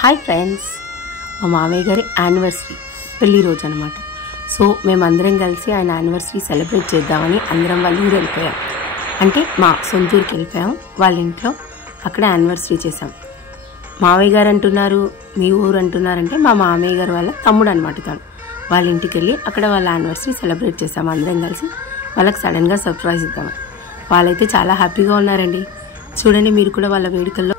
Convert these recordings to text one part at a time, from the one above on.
Hi friends, మా మామయ్య గారి యానివర్సరీ పెళ్లి రోజు అనమాట. సో మేమందరం కలిసి ఆయన యానివర్సరీ సెలబ్రేట్ చేద్దామని అందరం వాళ్ళ ఊరు వెళ్ళిపోయాం. అంటే మా సొంతూరుకి వెళ్ళిపోయాం. వాళ్ళ ఇంట్లో అక్కడ యానివర్సరీ చేసాం. మామయ్య గారు అంటున్నారు మీ ఊరు అంటున్నారంటే మా మామయ్య గారు వాళ్ళ తమ్ముడు అనమాట. తను వాళ్ళ ఇంటికి వెళ్ళి అక్కడ వాళ్ళ యానివర్సరీ సెలబ్రేట్ చేసాం అందరం కలిసి. వాళ్ళకి సడన్గా సర్ప్రైజ్ ఇద్దామని. వాళ్ళైతే చాలా హ్యాపీగా ఉన్నారండి. చూడండి మీరు కూడా వాళ్ళ వేడుకల్లో.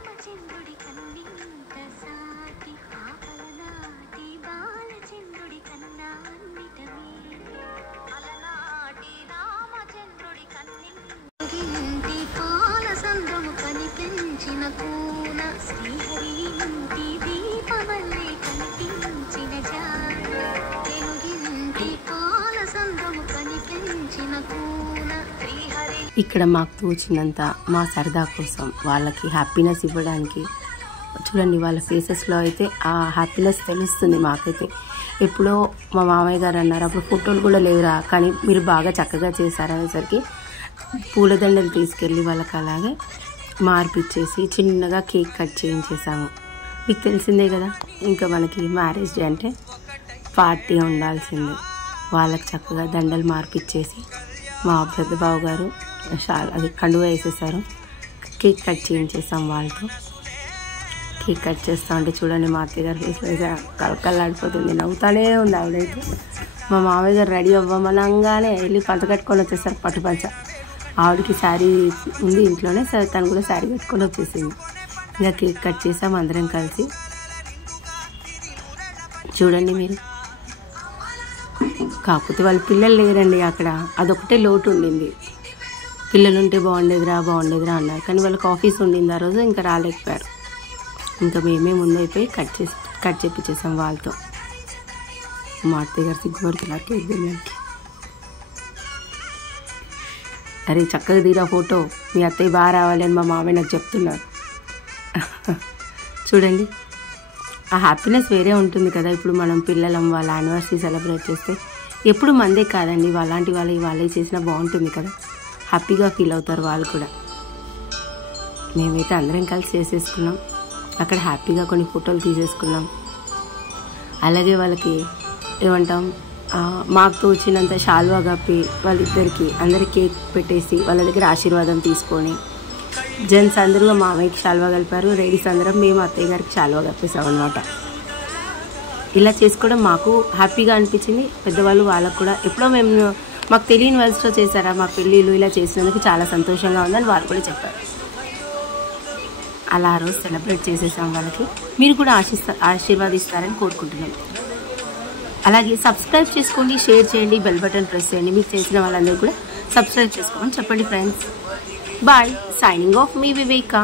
ఇక్కడ మాకు తోచినంత మా సరదా కోసం వాళ్ళకి హ్యాపీనెస్ ఇవ్వడానికి చూడండి, వాళ్ళ ఫేసెస్లో అయితే ఆ హ్యాపీనెస్ తెలుస్తుంది మాకైతే. ఎప్పుడో మా మామయ్య గారు అన్నారు, అప్పుడు ఫోటోలు కూడా లేవురా, కానీ మీరు బాగా చక్కగా చేశారు అనేసరికి పూలదండలు తీసుకెళ్ళి వాళ్ళకి అలాగే మార్పిచ్చేసి చిన్నగా కేక్ కట్ చేయించేసాము. మీకు తెలిసిందే కదా, ఇంకా మనకి మ్యారేజ్ డే అంటే పార్టీ ఉండాల్సిందే. వాళ్ళకి చక్కగా దండలు మార్పిచ్చేసి మా పెద్ద బావ గారు అది కండువ వేసేసారు. కేక్ కట్ చేయించేసాం వాళ్ళతో. కేక్ కట్ చేస్తా ఉంటే చూడండి మా అత్తయ్య గారు ఫేస్ వేసా కలకల్లాడిపోతుంది, నవ్వుతానే ఉంది ఆవిడైతే. మా మామయ్య గారు రెడీ అవ్వమనగానే వెళ్ళి పంచ కట్టుకొని వచ్చేసారు, పట్టుపంచ. ఆవిడకి శారీ ఉంది ఇంట్లోనే, సరే తను కూడా శారీ కట్టుకొని వచ్చేసింది. ఇంకా కేక్ కట్ చేసాం అందరం కలిసి. చూడండి మీరు, కాకపోతే వాళ్ళ పిల్లలు లేరండి అక్కడ, అదొకటే లోటు ఉండింది. పిల్లలు ఉంటే బాగుండేదిరా అన్నారు, కానీ వాళ్ళకి ఆఫీస్ ఉండింది ఆ రోజు, ఇంకా రాలేకపోయారు. ఇంకా మేమే ముందైపోయి కట్ చేపించేసాం వాళ్ళతో. మా అత్తయ్య గారు సిగ్గుపడుతున్నారు కేక్ తినడానికి. అరే చక్కగా తీరా ఫోటో, మీ అత్తయ్య బాగా రావాలి అని మా మామయ్య నాకు చెప్తున్నారు. చూడండి ఆ హ్యాపీనెస్ వేరే ఉంటుంది కదా. ఇప్పుడు మనం పిల్లలం వాళ్ళ యానివర్సరీ సెలబ్రేట్ చేస్తే ఎప్పుడు మందే కాదండి, అలాంటి వాళ్ళే చేసినా బాగుంటుంది కదా, హ్యాపీగా ఫీల్ అవుతారు వాళ్ళు కూడా. మేమైతే అందరం కలిసి చేసేసుకున్నాం. అక్కడ హ్యాపీగా కొన్ని ఫోటోలు తీసేసుకున్నాం. అలాగే వాళ్ళకి ఏమంటాం, మాకు తోచినంత శాలువా కప్పి వాళ్ళిద్దరికి అందరికి కేక్ పెట్టేసి వాళ్ళ దగ్గర ఆశీర్వాదం తీసుకొని, జెంట్స్ అందరూ మామయ్యకి శాలువా కలిపారు, లేడీస్ అందరం మేము అత్తయ్య గారికి శాలువా కప్పేసాం అనమాట. ఇలా చేసుకోవడం మాకు హ్యాపీగా అనిపించింది. పెద్దవాళ్ళు వాళ్ళకు కూడా ఎప్పుడో మాకు తెలియని వయసులో చేశారా మా పెళ్ళిళ్ళు, ఇలా చేసినందుకు చాలా సంతోషంగా ఉందని వాళ్ళు కూడా చెప్పారు. అలా ఆ రోజు సెలబ్రేట్ చేసేసాం వాళ్ళకి. మీరు కూడా ఆశీర్వాదిస్తారని కోరుకుంటున్నాం. అలాగే సబ్స్క్రైబ్ చేసుకోండి, షేర్ చేయండి, బెల్ బటన్ ప్రెస్ చేయండి. మీకు తెలిసిన వాళ్ళందరూ కూడా సబ్స్క్రైబ్ చేసుకోమని చెప్పండి ఫ్రెండ్స్. బాయ్, సైనింగ్ ఆఫ్ మీ వివేక.